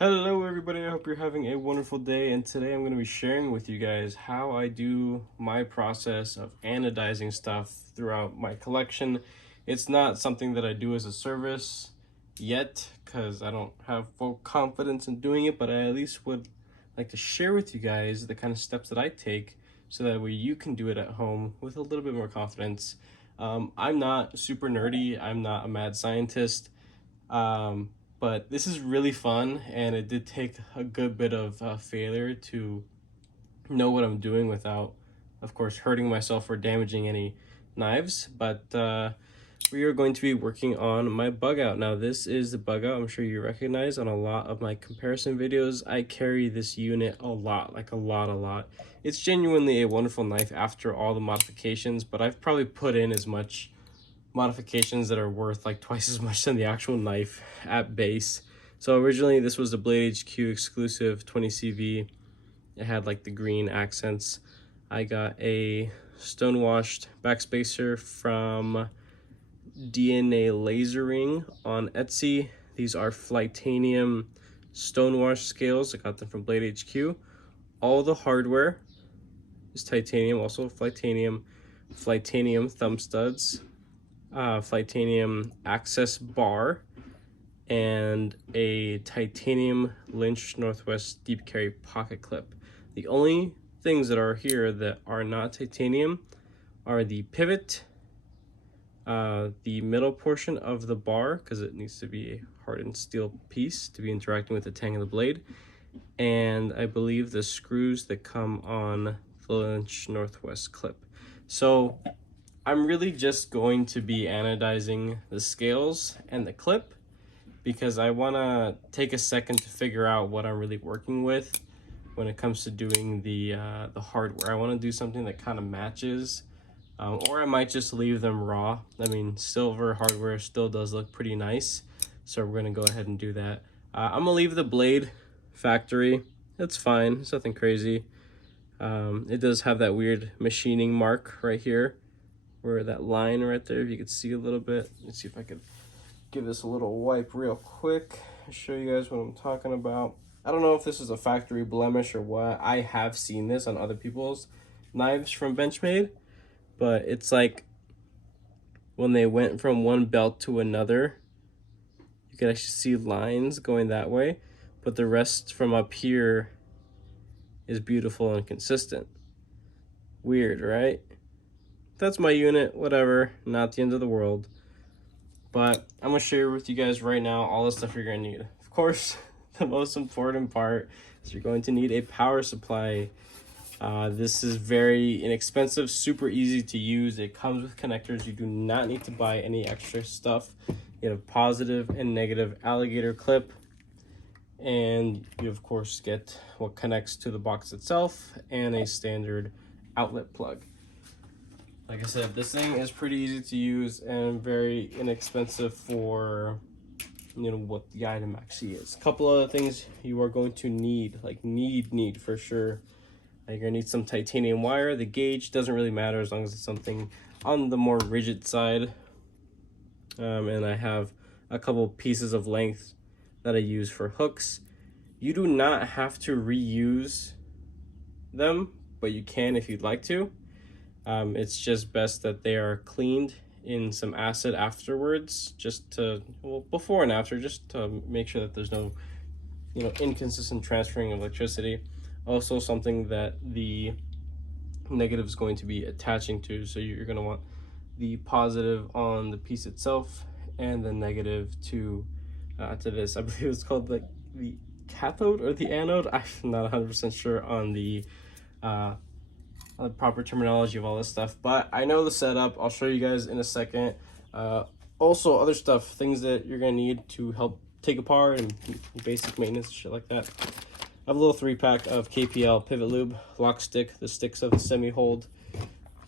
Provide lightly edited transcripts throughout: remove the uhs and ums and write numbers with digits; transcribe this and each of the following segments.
Hello everybody, I hope you're having a wonderful day, and today I'm going to be sharing with you guys how I do my process of anodizing stuff throughout my collection. It's not something that I do as a service yet because I don't have full confidence in doing it, but I at least would like to share with you guys the kind of steps that I take so that way you can do it at home with a little bit more confidence. I'm not super nerdy, I'm not a mad scientist. Um, but this is really fun, and it did take a good bit of failure to know what I'm doing without, of course, hurting myself or damaging any knives. But we are going to be working on my bug out. Now, this is the bug out I'm sure you recognize on a lot of my comparison videos. I carry this unit a lot, like a lot. It's genuinely a wonderful knife after all the modifications, but I've probably put in as much modifications that are worth like twice as much than the actual knife at base. So originally this was the Blade HQ exclusive 20CV. It had like the green accents. I got a stonewashed backspacer from DNA Lasering on Etsy. These are flytanium stonewash scales. I got them from Blade HQ. All the hardware is titanium, also flytanium thumb studs, flytanium access bar, and a titanium Lynch Northwest deep carry pocket clip. The only things that are here that are not titanium are the pivot, the middle portion of the bar, because it needs to be a hardened steel piece to be interacting with the tang of the blade, and I believe the screws that come on the Lynch Northwest clip. So I'm really just going to be anodizing the scales and the clip because I want to take a second to figure out what I'm really working with when it comes to doing the hardware. I want to do something that kind of matches, or I might just leave them raw. I mean, silver hardware still does look pretty nice, so we're going to go ahead and do that. I'm going to leave the blade factory. That's fine. It's nothing crazy. It does have that weird machining mark right here, where that line right there, if you could see a little bit. Let's see if I could give this a little wipe real quick, show you guys what I'm talking about. I don't know if this is a factory blemish or what. I have seen this on other people's knives from Benchmade, but it's like when they went from one belt to another, you can actually see lines going that way, but the rest from up here is beautiful and consistent. Weird, right? That's my unit, whatever, not the end of the world. But I'm gonna share with you guys right now all the stuff you're gonna need. Of course, the most important part is you're going to need a power supply. This is very inexpensive, super easy to use. It comes with connectors. You do not need to buy any extra stuff. You have a positive and negative alligator clip, and you of course get what connects to the box itself and a standard outlet plug. Like I said, this thing is pretty easy to use and very inexpensive for, you know, what the item actually is. A couple other things you are going to need, like need for sure. You're gonna need some titanium wire. The gauge doesn't really matter as long as it's something on the more rigid side. And I have a couple pieces of length that I use for hooks. You do not have to reuse them, but you can if you'd like to. It's just best that they are cleaned in some acid afterwards, just to, well, before and after, just to make sure that there's no, you know, inconsistent transferring of electricity. Also something that the negative is going to be attaching to, so you're going to want the positive on the piece itself and the negative to this. I believe it's called the cathode or the anode. I'm not 100% sure on the proper terminology of all this stuff, but I know the setup. I'll show you guys in a second. Also, other stuff, things that you're gonna need to help take apart and basic maintenance, shit like that. I have a little 3-pack of KPL pivot lube, lock stick, the sticks of the semi-hold,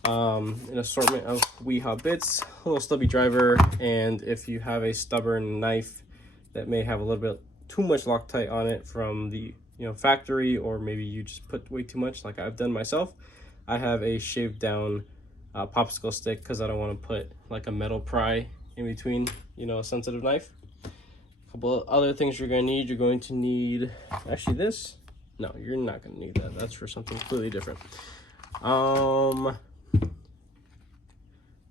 an assortment of Weehaw bits, a little stubby driver, and if you have a stubborn knife that may have a little bit too much Loctite on it from the, you know, factory, or maybe you just put way too much like I've done myself, I have a shaved down popsicle stick because I don't want to put like a metal pry in between, you know, a sensitive knife. A couple of other things you're going to need actually this. No, you're not going to need that. That's for something completely different.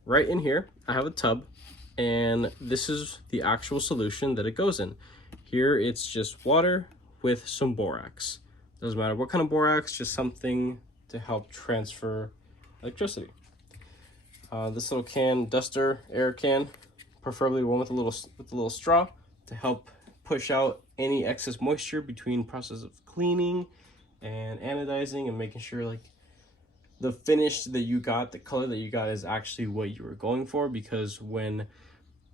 Right in here, I have a tub, and this is the actual solution that it goes in. Here, it's just water with some borax. Doesn't matter what kind of borax, just something to help transfer electricity. This little can, duster, air can, preferably one with a little straw to help push out any excess moisture between process of cleaning and anodizing, and making sure like the finish that you got, the color that you got, is actually what you were going for. Because when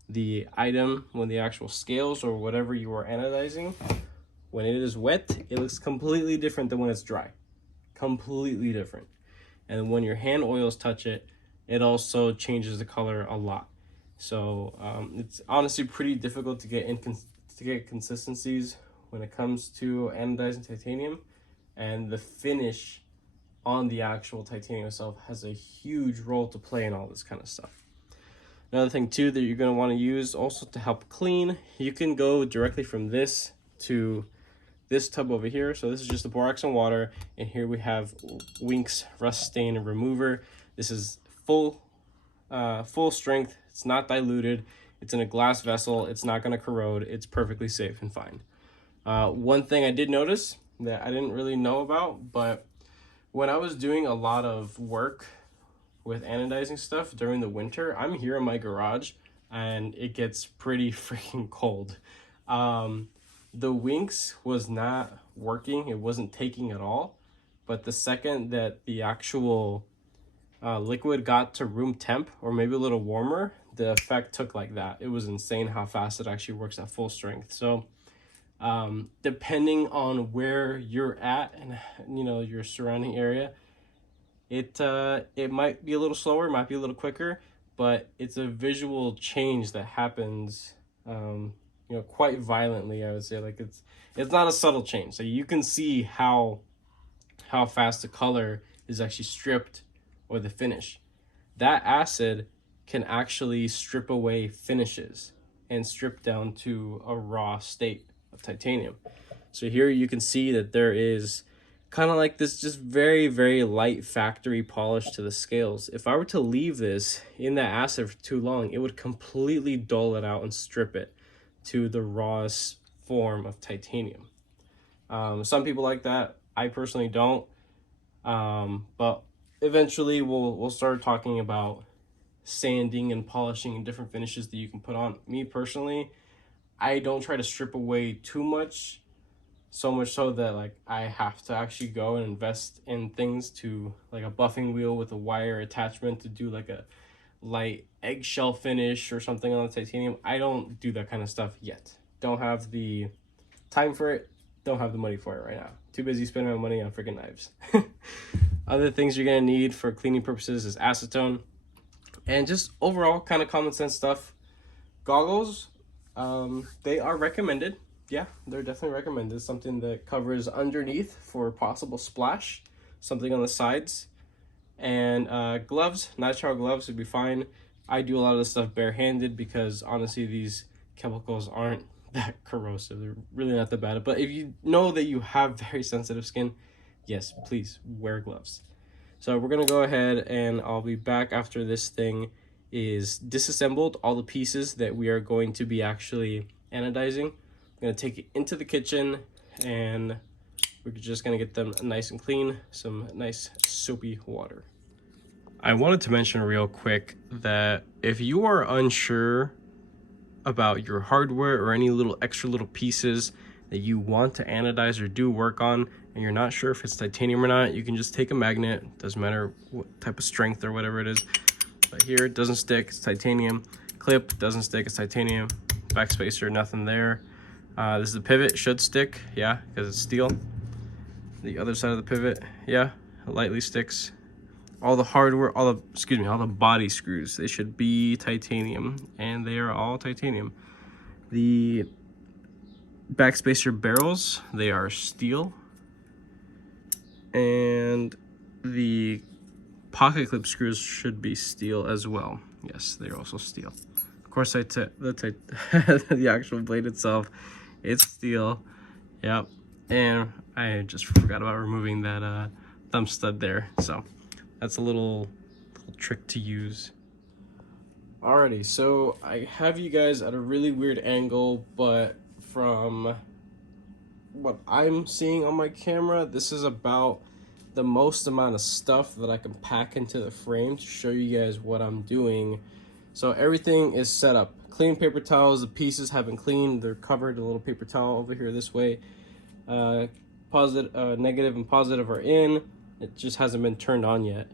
the actual scales or whatever you are anodizing, when it is wet, it looks completely different than when it's dry. Completely different. And when your hand oils touch it, it also changes the color a lot. So it's honestly pretty difficult to get consistencies when it comes to anodizing titanium, and the finish on the actual titanium itself has a huge role to play in all this kind of stuff. Another thing too that you're going to want to use also to help clean, you can go directly from this to this tub over here. So this is just the borax and water, and here we have Winks rust stain remover. This is full strength. It's not diluted. It's in a glass vessel. It's not going to corrode. It's perfectly safe and fine. One thing I did notice that I didn't really know about, but when I was doing a lot of work with anodizing stuff during the winter, I'm here in my garage and it gets pretty freaking cold. The Winks was not working. It wasn't taking at all. But the second that the actual liquid got to room temp, or maybe a little warmer, the effect took like that. It was insane how fast it actually works at full strength. So depending on where you're at and your surrounding area, it might be a little slower, might be a little quicker, but it's a visual change that happens quite violently, I would say. Like it's not a subtle change. So you can see how fast the color is actually stripped, or the finish. That acid can actually strip away finishes and strip down to a raw state of titanium. So here you can see that there is kind of like this just very, very light factory polish to the scales. If I were to leave this in that acid for too long, it would completely dull it out and strip it to the rawest form of titanium. Some people like that. I personally don't. But eventually we'll start talking about sanding and polishing and different finishes that you can put on. Me personally, I don't try to strip away too much, so much so that like I have to actually go and invest in things to like a buffing wheel with a wire attachment to do like a light eggshell finish or something on the titanium. I don't do that kind of stuff yet. Don't have the time for it. Don't have the money for it right now. Too busy spending my money on freaking knives. Other things you're gonna need for cleaning purposes is acetone and just overall kind of common sense stuff. Goggles, they are recommended. Yeah, they're definitely recommended. Something that covers underneath for possible splash, something on the sides, and gloves, nitrile gloves would be fine. I do a lot of this stuff barehanded because honestly these chemicals aren't that corrosive. They're really not that bad. But if you know that you have very sensitive skin, yes, please wear gloves. So we're gonna go ahead and I'll be back after this thing is disassembled, all the pieces that we are going to be actually anodizing. I'm gonna take it into the kitchen and we're just gonna get them nice and clean, some nice soapy water. I wanted to mention real quick that if you are unsure about your hardware or any extra little pieces that you want to anodize or do work on, and you're not sure if it's titanium or not, you can just take a magnet. Doesn't matter what type of strength or whatever it is. But here it doesn't stick, it's titanium. Clip doesn't stick, it's titanium. Backspacer, nothing there. This is the pivot, should stick, yeah, because it's steel. The other side of the pivot, yeah, it lightly sticks. All the hardware, all the body screws, they should be titanium, and they are all titanium. The backspacer barrels, they are steel. And the pocket clip screws should be steel as well. Yes, they're also steel. course, the actual blade itself, it's steel. Yep. And I just forgot about removing that thumb stud there. So that's a little trick to use. Alrighty, so I have you guys at a really weird angle, but from what I'm seeing on my camera, this is about the most amount of stuff that I can pack into the frame to show you guys what I'm doing. So everything is set up. Clean paper towels, the pieces have been cleaned, they're covered. A little paper towel over here this way. Negative and positive are in. It just hasn't been turned on yet.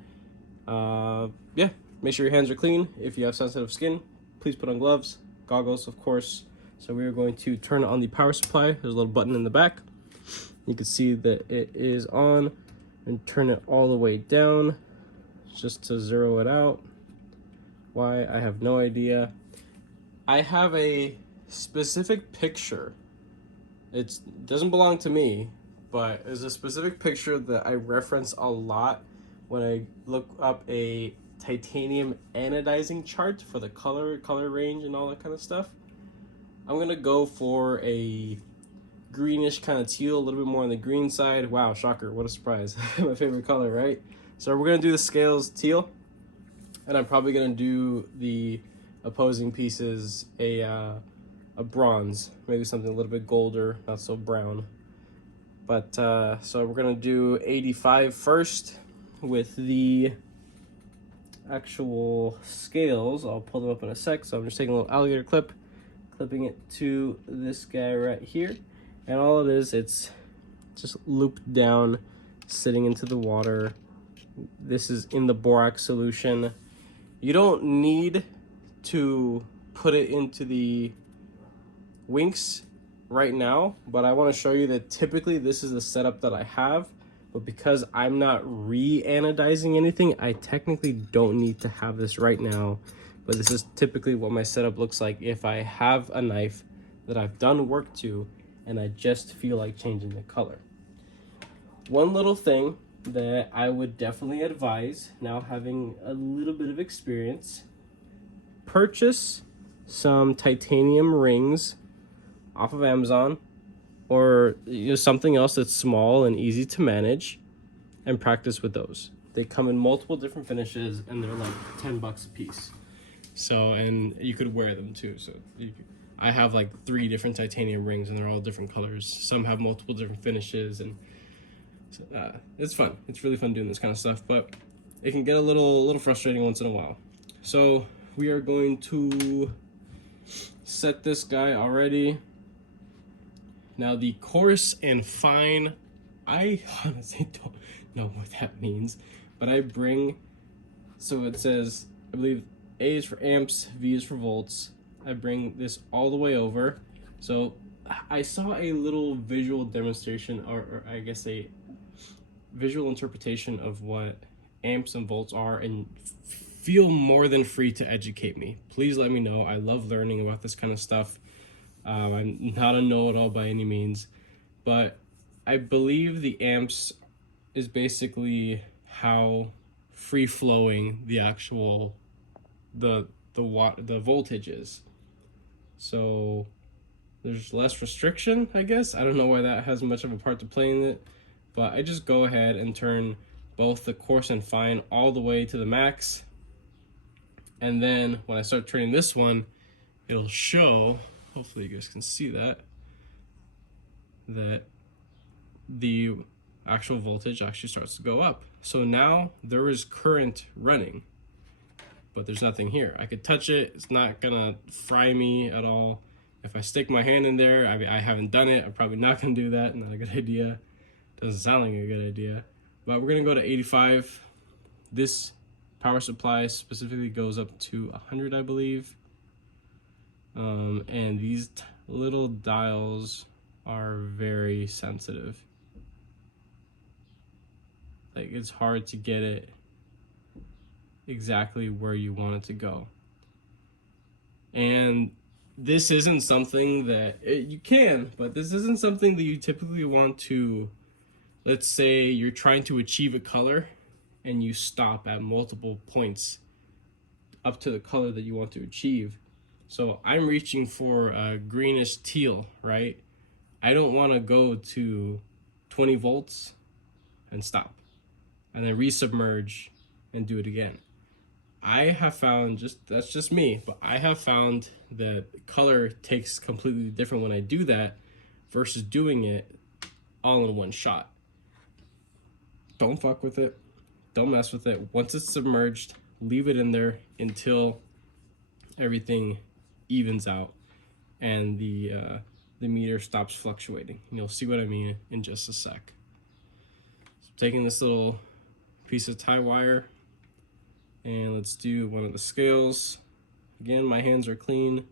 Yeah, make sure your hands are clean. If you have sensitive skin, please put on gloves, goggles, of course. So we are going to turn on the power supply. There's a little button in the back. You can see that it is on, and turn it all the way down just to zero it out. Why, I have no idea. I have a specific picture. It doesn't belong to me, but it's a specific picture that I reference a lot when I look up a titanium anodizing chart for the color range and all that kind of stuff. I'm gonna go for a greenish kind of teal, a little bit more on the green side. Wow, shocker, what a surprise. My favorite color, right? So we're gonna do the scales teal, and I'm probably gonna do the opposing pieces a bronze, maybe something a little bit golder, not so brown. But so we're gonna do 85 first with the actual scales. I'll pull them up in a sec. So I'm just taking a little alligator clip, clipping it to this guy right here, and all it is, it's just looped down, sitting into the water. This is in the borax solution. You don't need to put it into the winks right now, but I want to show you that typically this is the setup that I have, but because I'm not re-anodizing anything, I technically don't need to have this right now. But this is typically what my setup looks like if I have a knife that I've done work to and I just feel like changing the color. One little thing that I would definitely advise, now having a little bit of experience, purchase some titanium rings off of Amazon, or something else that's small and easy to manage, and practice with those. They come in multiple different finishes and they're like $10 a piece. So, and you could wear them too. So I have like 3 different titanium rings and they're all different colors. Some have multiple different finishes, and it's fun. It's really fun doing this kind of stuff, but it can get a little frustrating once in a while. So we are going to set this guy already. Now the coarse and fine, I honestly don't know what that means, but I bring, so it says, I believe A is for amps, V is for volts. I bring this all the way over. So I saw a little visual demonstration, or I guess a visual interpretation of what amps and volts are, and feel more than free to educate me. Please let me know. I love learning about this kind of stuff. I'm not a know-it-all by any means, but I believe the amps is basically how free-flowing the actual the voltage is. So there's less restriction, I guess. I don't know why that has much of a part to play in it, but I just go ahead and turn both the coarse and fine all the way to the max. And then when I start turning this one, it'll show, hopefully you guys can see that the actual voltage actually starts to go up. So now there is current running, but there's nothing here. I could touch it. It's not gonna fry me at all. If I stick my hand in there, I haven't done it. I'm probably not gonna do that. Not a good idea. Doesn't sound like a good idea. But we're gonna go to 85. This power supply specifically goes up to 100, I believe. And these little dials are very sensitive. Like, it's hard to get it exactly where you want it to go. And this isn't something that you can, but this isn't something that you typically want to, let's say you're trying to achieve a color and you stop at multiple points up to the color that you want to achieve. So I'm reaching for a greenish teal, right? I don't want to go to 20 volts and stop and then resubmerge and do it again. I have found, that's just me, but I have found that color takes completely different when I do that versus doing it all in one shot. Don't fuck with it. Don't mess with it. Once it's submerged, leave it in there until everything evens out and the meter stops fluctuating. And you'll see what I mean in just a sec. So taking this little piece of tie wire, and let's do one of the scales. Again, my hands are clean,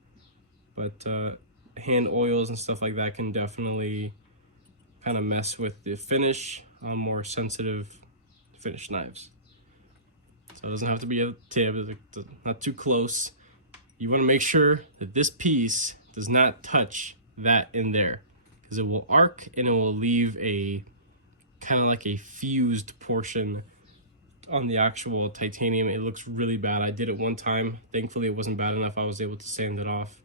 but hand oils and stuff like that can definitely kind of mess with the finish on more sensitive finish knives. So it doesn't have to be a tip, not too close. You want to make sure that this piece does not touch that in there, because it will arc and it will leave a kind of like a fused portion on the actual titanium. It looks really bad. I did it one time. Thankfully, it wasn't bad enough. I was able to sand it off.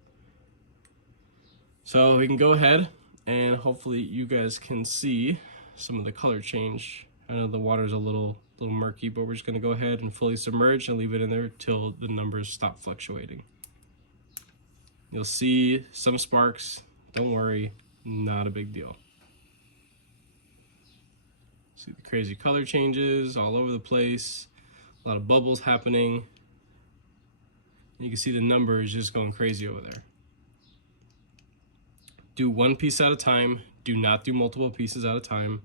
So we can go ahead and hopefully you guys can see some of the color change. I know the water's a little murky, but we're just going to go ahead and fully submerge and leave it in there till the numbers stop fluctuating. You'll see some sparks. Don't worry, not a big deal. See the crazy color changes all over the place. A lot of bubbles happening. You can see the numbers just going crazy over there. Do one piece at a time. Do not do multiple pieces at a time,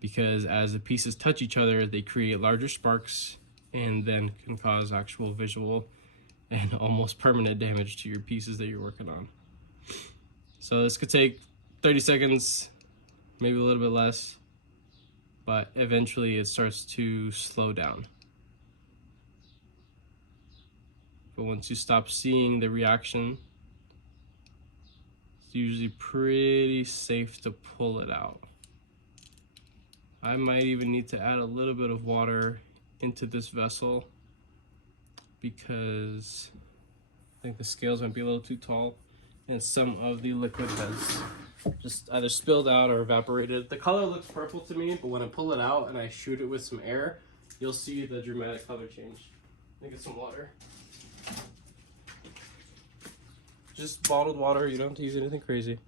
because as the pieces touch each other, they create larger sparks and then can cause actual visual and almost permanent damage to your pieces that you're working on. So this could take 30 seconds, maybe a little bit less, but eventually it starts to slow down. But once you stop seeing the reaction, it's usually pretty safe to pull it out. I might even need to add a little bit of water into this vessel because I think the scales might be a little too tall and some of the liquid has just either spilled out or evaporated. The color looks purple to me, but when I pull it out and I shoot it with some air, you'll see the dramatic color change. Let me get some water. Just bottled water, you don't have to use anything crazy.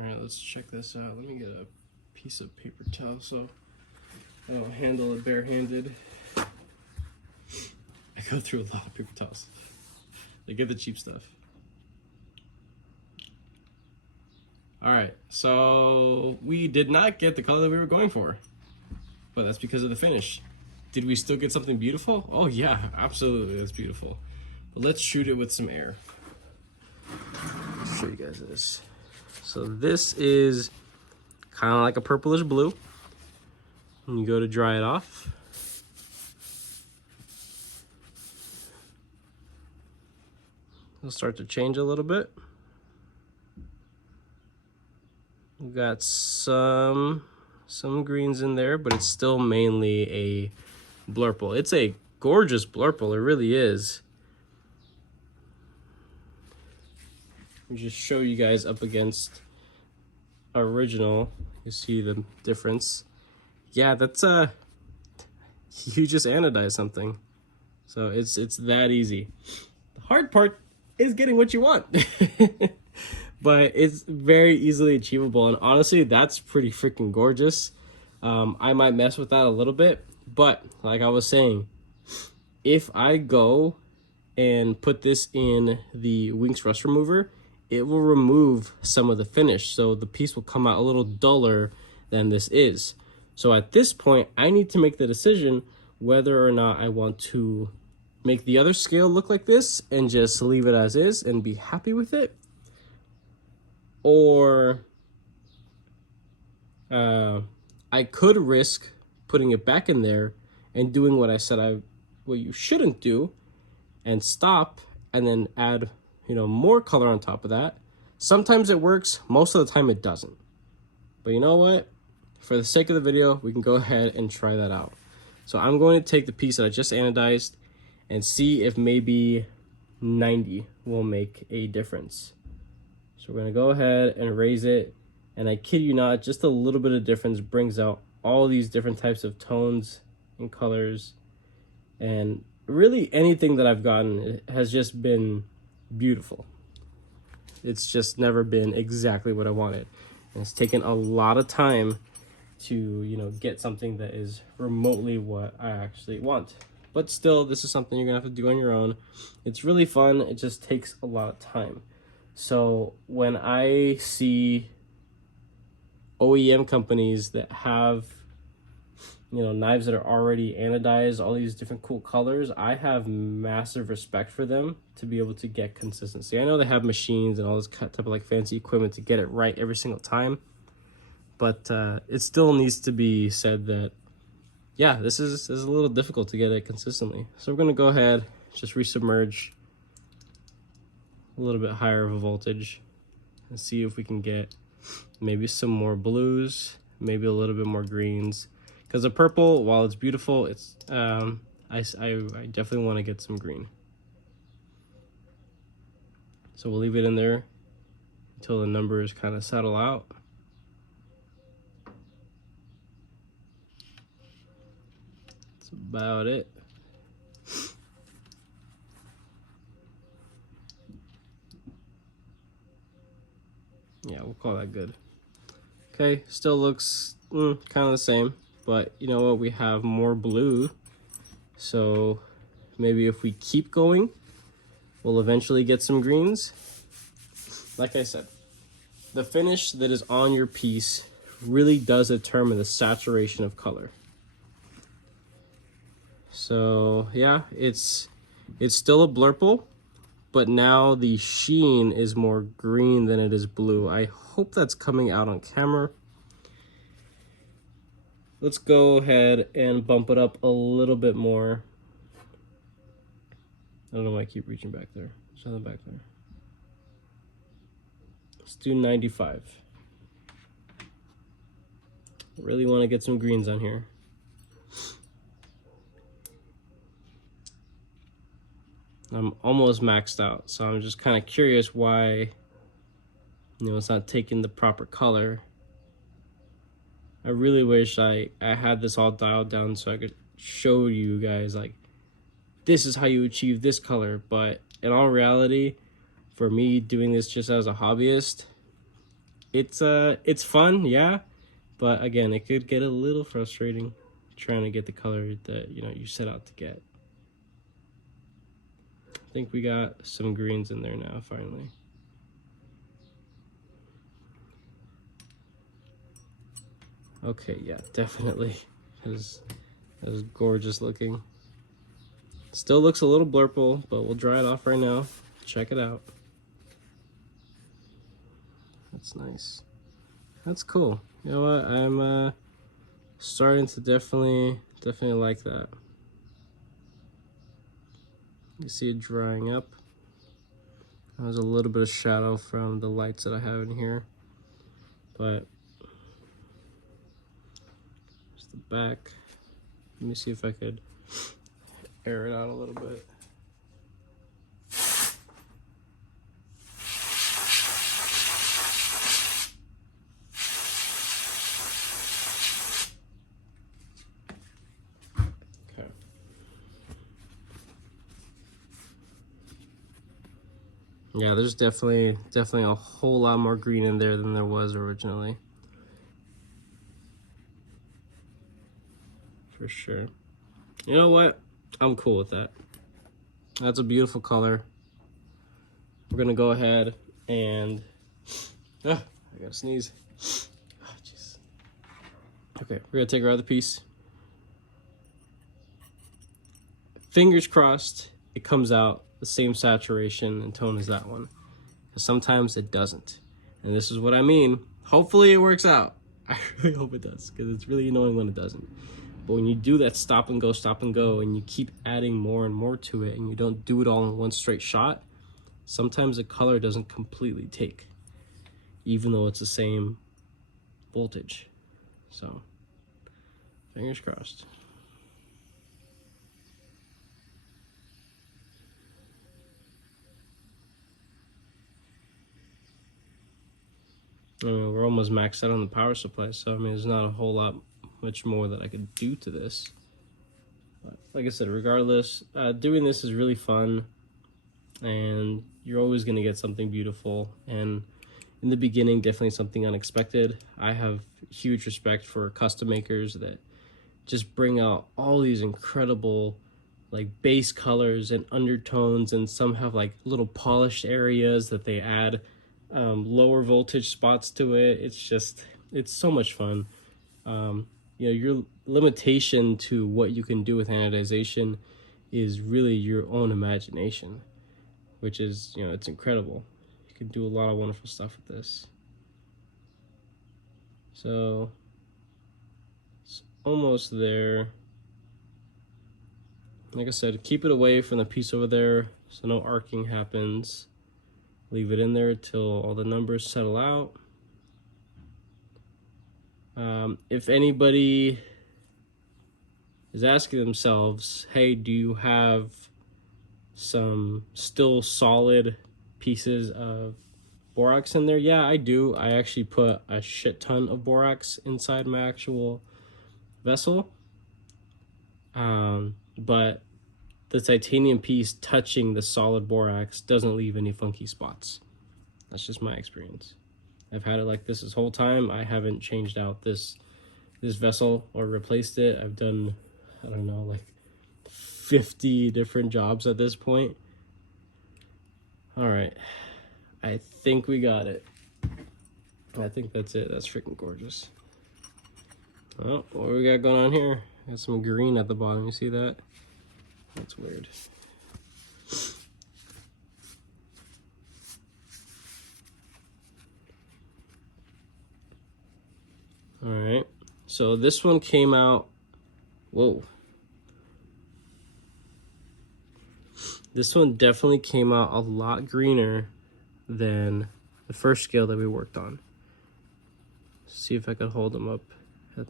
Alright, let's check this out. Let me get a piece of paper towel so I don't handle it barehanded. I go through a lot of paper towels. I get the cheap stuff. Alright, so we did not get the color that we were going for, but that's because of the finish. Did we still get something beautiful? Oh yeah, absolutely, that's beautiful. But let's shoot it with some air. I'll show you guys this. So this is kind of like a purplish blue. And you go to dry it off. It'll start to change a little bit. We've got some greens in there, but it's still mainly a blurple. It's a gorgeous blurple, it really is. Let me just show you guys up against our original. You see the difference. Yeah, that's you just anodize something. So it's that easy. The hard part is getting what you want. But it's very easily achievable, and honestly, that's pretty freaking gorgeous. I might mess with that a little bit, but like I was saying, if I go and put this in the Winx rust remover, it will remove some of the finish, so the piece will come out a little duller than this is. So at this point, I need to make the decision whether or not I want to make the other scale look like this and just leave it as is and be happy with it, or I could risk putting it back in there and doing what I said what you shouldn't do, and stop and then add more color on top of that, Sometimes it works, most of the time it doesn't. But you know what? For the sake of the video, we can go ahead and try that out. So I'm going to take the piece that I just anodized and see if maybe 90 will make a difference. So we're going to go ahead and raise it, and I kid you not, just a little bit of difference brings out all these different types of tones and colors, and really anything that I've gotten has just been beautiful. It's just never been exactly what I wanted, and it's taken a lot of time to, you know, get something that is remotely what I actually want. But still, this is something you're gonna have to do on your own. It's really fun, it just takes a lot of time. So when I see OEM companies that have, you know, knives that are already anodized, all these different cool colors, I have massive respect for them to be able to get consistency. I know they have machines and all this type of like fancy equipment to get it right every single time, but it still needs to be said that, yeah, this is a little difficult to get it consistently. So we're gonna go ahead, just resubmerge a little bit higher of a voltage and see if we can get maybe some more blues, maybe a little bit more greens. Because the purple, while it's beautiful, it's I definitely want to get some green. So we'll leave it in there until the numbers kind of settle out. That's about it. Yeah, we'll call that good. Okay, still looks kind of the same, but you know what? We have more blue, so maybe if we keep going, we'll eventually get some greens. Like I said, the finish that is on your piece really does determine the saturation of color. So yeah, it's still a blurple, but now the sheen is more green than it is blue. I hope that's coming out on camera. Let's go ahead and bump it up a little bit more. I don't know why I keep reaching back there. There's nothing back there. Let's do 95. Really want to get some greens on here. I'm almost maxed out, so I'm just kind of curious why, you know, it's not taking the proper color. I really wish I had this all dialed down so I could show you guys, like, this is how you achieve this color. But in all reality, for me doing this just as a hobbyist, it's fun, yeah, but again, it could get a little frustrating trying to get the color that, you know, you set out to get. I think we got some greens in there now, finally. Okay, yeah, definitely. That is gorgeous looking. Still looks a little blurple, but we'll dry it off right now. Check it out. That's nice. That's cool. You know what? I'm starting to definitely like that. You see it drying up. There's a little bit of shadow from the lights that I have in here, but just the back. Let me see if I could air it out a little bit. Okay. Yeah, there's definitely a whole lot more green in there than there was originally. For sure. You know what? I'm cool with that. That's a beautiful color. We're gonna go ahead and I gotta sneeze. Oh, jeez. Okay, we're gonna take our other piece. Fingers crossed it comes out the same saturation and tone as that one, because sometimes it doesn't, and this is what I mean. Hopefully it works out. I really hope it does, because it's really annoying when it doesn't. But when you do that stop and go, and you keep adding more and more to it, and you don't do it all in one straight shot, sometimes the color doesn't completely take. even though it's the same voltage. So fingers crossed. I mean, we're almost maxed out on the power supply, so I mean, there's not a whole lot much more that I could do to this. But like I said, regardless, doing this is really fun, and you're always going to get something beautiful. And in the beginning, definitely something unexpected. I have huge respect for custom makers that just bring out all these incredible like base colors and undertones, and some have like little polished areas that they add lower voltage spots to it. It's so much fun. You know, your limitation to what you can do with anodization is really your own imagination, which is, you know, it's incredible. You can do a lot of wonderful stuff with this. So it's almost there. Like I said, keep it away from the piece over there so no arcing happens. Leave it in there till all the numbers settle out. If anybody is asking themselves, hey, do you have some still solid pieces of borax in there? Yeah, I do. I actually put a shit ton of borax inside my actual vessel. But the titanium piece touching the solid borax doesn't leave any funky spots. That's just my experience. I've had it like this whole time. I haven't changed out this vessel or replaced it. I've done, I don't know, like 50 different jobs at this point. All right, I think we got it. I think that's it. That's freaking gorgeous. Oh, what we got going on here? Got some green at the bottom. You see that? That's weird. All right, so this one came out, whoa. This one definitely came out a lot greener than the first scale that we worked on. See if I could hold them up at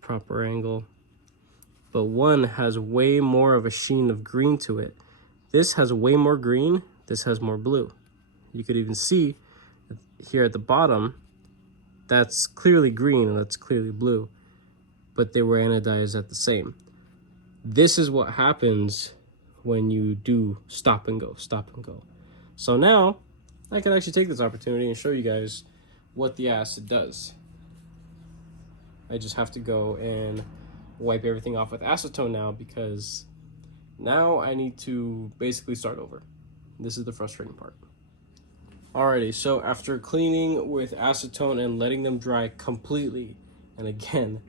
proper angle. But one has way more of a sheen of green to it. This has way more green, this has more blue. You could even see here at the bottom, that's clearly green and that's clearly blue, but they were anodized at the same. This is what happens when you do stop and go, stop and go. So now I can actually take this opportunity and show you guys what the acid does. I just have to go and wipe everything off with acetone now, because now I need to basically start over. This is the frustrating part. Alrighty, so after cleaning with acetone and letting them dry completely, and again,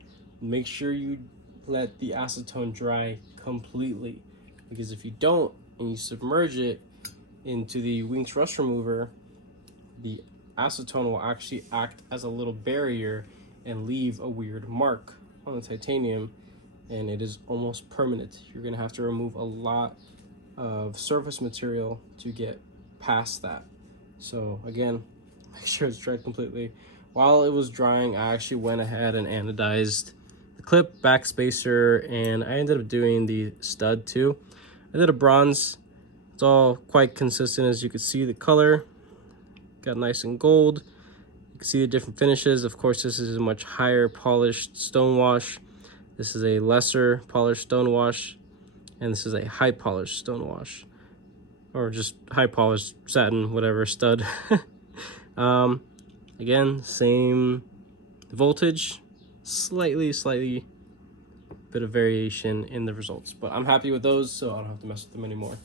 make sure you let the acetone dry completely, because if you don't and you submerge it into the Winx rust remover, the acetone will actually act as a little barrier and leave a weird mark on the titanium, and it is almost permanent. You're gonna have to remove a lot of surface material to get past that. So again, make sure it's dried completely. While it was drying, I actually went ahead and anodized the clip, back spacer, and I ended up doing the stud too. I did a bronze. It's all quite consistent, as you can see the color. Got nice and gold. You can see the different finishes. Of course, this is a much higher polished stone wash. This is a lesser polished stone wash, and this is a high polished stone wash, or just high polished satin, whatever, stud. Again, same voltage, slightly bit of variation in the results, but I'm happy with those, so I don't have to mess with them anymore.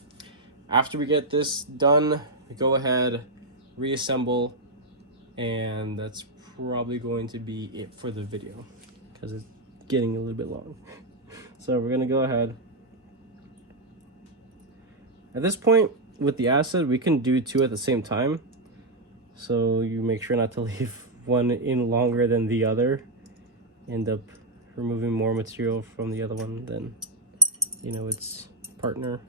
After we get this done, we go ahead, reassemble, and that's probably going to be it for the video, because it's getting a little bit long. So we're gonna go ahead. At this point with the acid, we can do two at the same time, so you make sure not to leave one in longer than the other. End up removing more material from the other one than, you know, its partner.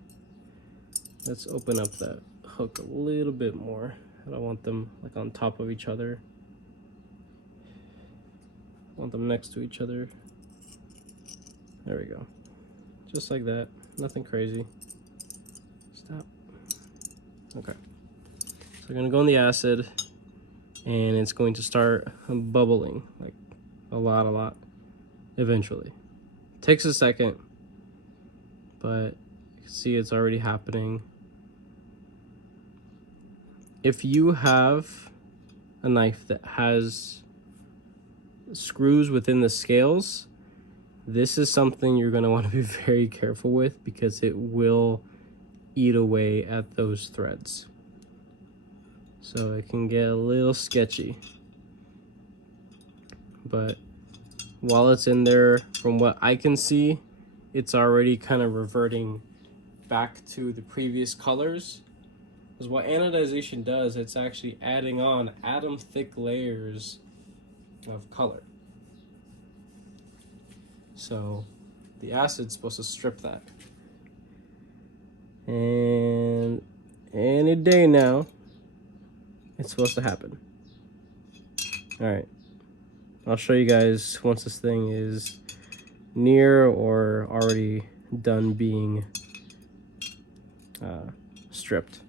Let's open up that hook a little bit more. I don't want them like on top of each other. I want them next to each other. There we go. Just like that. Nothing crazy. Stop. Okay. So we're gonna go in the acid, and it's going to start bubbling, like a lot, eventually. Takes a second, but you can see it's already happening. If you have a knife that has screws within the scales, this is something you're gonna wanna be very careful with because it will eat away at those threads. So it can get a little sketchy. But while it's in there, from what I can see, it's already kind of reverting back to the previous colors. Because what anodization does, it's actually adding on atom thick layers of color. So the acid's supposed to strip that. And any day now, it's supposed to happen. All right, I'll show you guys once this thing is near or already done being stripped.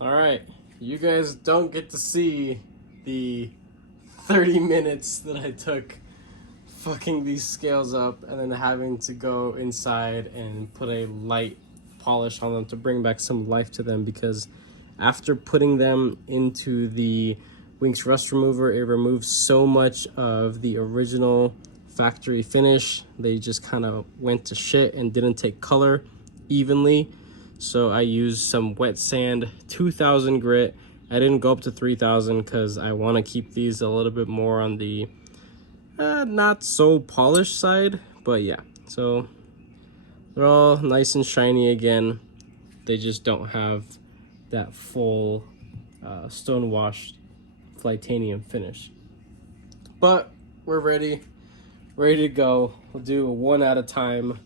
All right, you guys don't get to see the 30 minutes that I took fucking these scales up and then having to go inside and put a light polish on them to bring back some life to them, because after putting them into the Winx rust remover, it removes so much of the original factory finish. They just kind of went to shit and didn't take color evenly. So I used some wet sand, 2000 grit. I didn't go up to 3000 because I want to keep these a little bit more on the not so polished side, but yeah. So they're all nice and shiny again. They just don't have that full stone washed flytanium finish. But we're ready to go. We'll do a one at a time.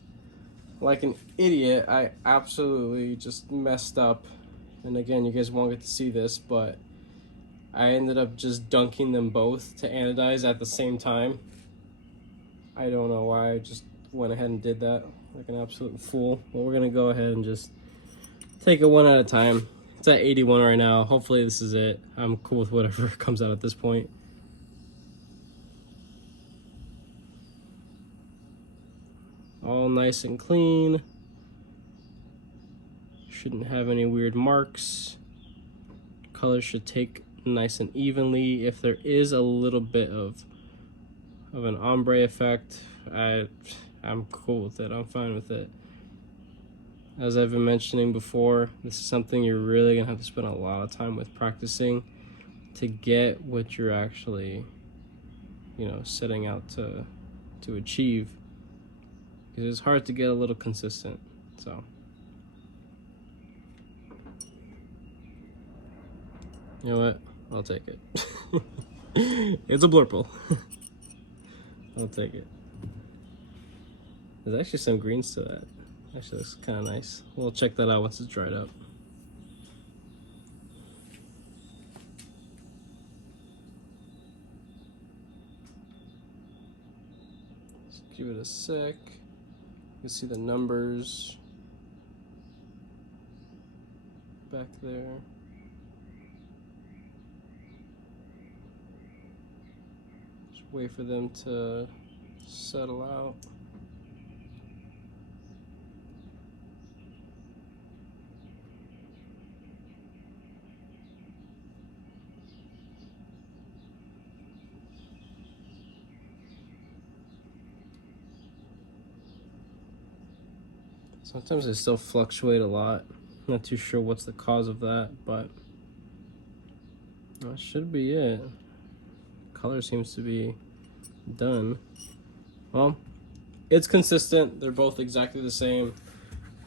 Like an idiot, I absolutely just messed up. And again, you guys won't get to see this, but I ended up just dunking them both to anodize at the same time. I don't know why I just went ahead and did that like an absolute fool. But we're gonna go ahead and just take it one at a time. It's at 81 right now. Hopefully this is it. I'm cool with whatever comes out at this point. All nice and clean. Shouldn't have any weird marks. Color should take nice and evenly. If there is a little bit of an ombre effect, I'm cool with it. I'm fine with it. As I've been mentioning before, this is something you're really gonna have to spend a lot of time with practicing to get what you're actually, setting out to achieve. Because it's hard to get a little consistent. So you know what? I'll take it. It's a blurple. I'll take it. There's actually some greens to that. Actually looks kind of nice. We'll check that out once it's dried up. Let's give it a sec. You can see the numbers back there. Just wait for them to settle out. Sometimes they still fluctuate a lot. Not too sure what's the cause of that, but that should be it. Color seems to be done. Well, it's consistent. They're both exactly the same.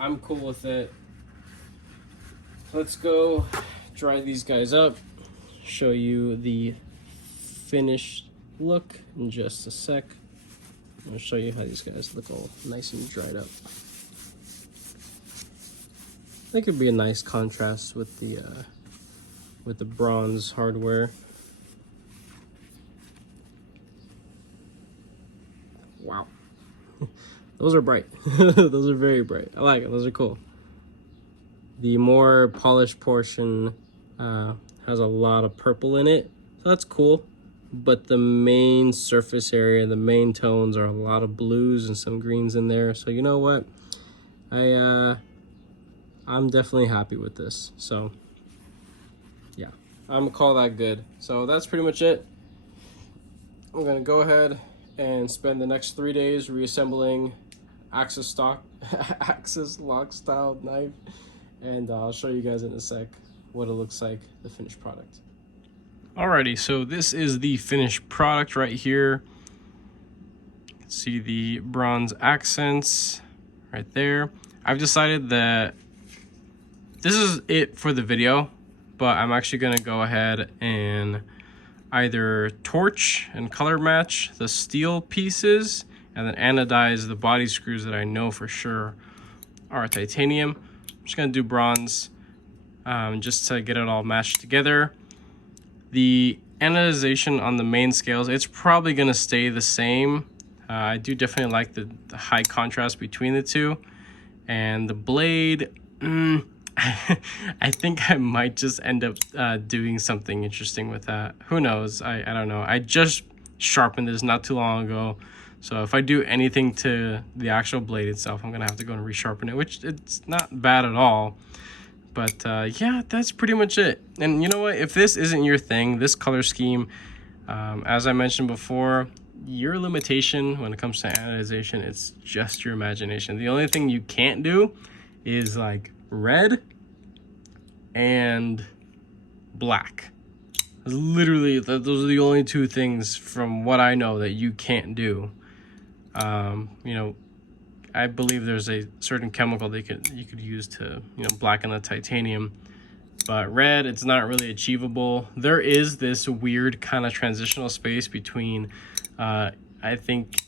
I'm cool with it. Let's go dry these guys up. Show you the finished look in just a sec. I'll show you how these guys look all nice and dried up. I think it'd be a nice contrast with the with the bronze hardware. Wow. Those are bright. Those are very bright. I like it. Those are cool. The more polished portion has a lot of purple in it, so that's cool. But the main surface area, the main tones, are a lot of blues and some greens in there. So you know what? I'm definitely happy with this. So yeah, I'm gonna call that good. So that's pretty much it. I'm gonna go ahead and spend the next 3 days reassembling Axis lock style knife, and I'll show you guys in a sec what it looks like, the finished product. Alrighty, so this is the finished product right here. You can see the bronze accents right there. I've decided that this is it for the video, but I'm actually gonna go ahead and either torch and color match the steel pieces and then anodize the body screws that I know for sure are titanium. I'm just gonna do bronze just to get it all matched together. The anodization on the main scales, it's probably gonna stay the same. I do definitely like the high contrast between the two. And the blade, I think I might just end up doing something interesting with that. Who knows? I don't know. I just sharpened this not too long ago. So if I do anything to the actual blade itself, I'm gonna have to go and resharpen it, which it's not bad at all. But yeah, that's pretty much it. And you know what? If this isn't your thing, this color scheme, as I mentioned before, your limitation when it comes to anodization, it's just your imagination. The only thing you can't do is like red and black. Literally, those are the only two things from what I know that you can't do. You know, I believe there's a certain chemical that you could use to, you know, blacken the titanium, but red, it's not really achievable. There is this weird kind of transitional space between I think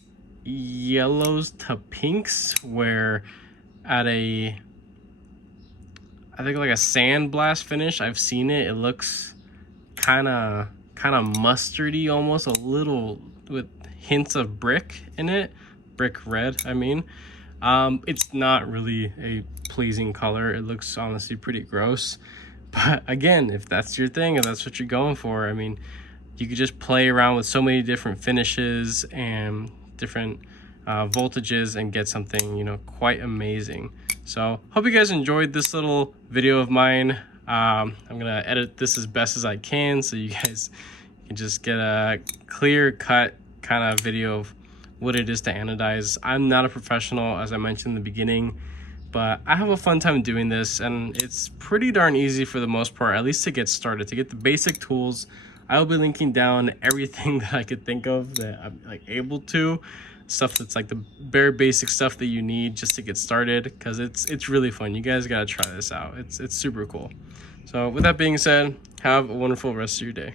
yellows to pinks, where at I think like a sandblast finish, I've seen it, it looks kind of mustardy, almost a little with hints of brick in it, brick red I mean. It's not really a pleasing color. It looks honestly pretty gross. But again, if that's your thing, if that's what you're going for, I mean, you could just play around with so many different finishes and different voltages and get something, you know, quite amazing. So hope you guys enjoyed this little video of mine. I'm gonna edit this as best as I can so you guys can just get a clear cut kind of video of what it is to anodize. I'm not a professional, as I mentioned in the beginning, but I have a fun time doing this, and it's pretty darn easy for the most part, at least to get started, to get the basic tools. I'll be linking down everything that I could think of that I'm like able to, stuff that's like the bare basic stuff that you need just to get started, because it's really fun. You guys gotta try this out. It's super cool. So with that being said, have a wonderful rest of your day.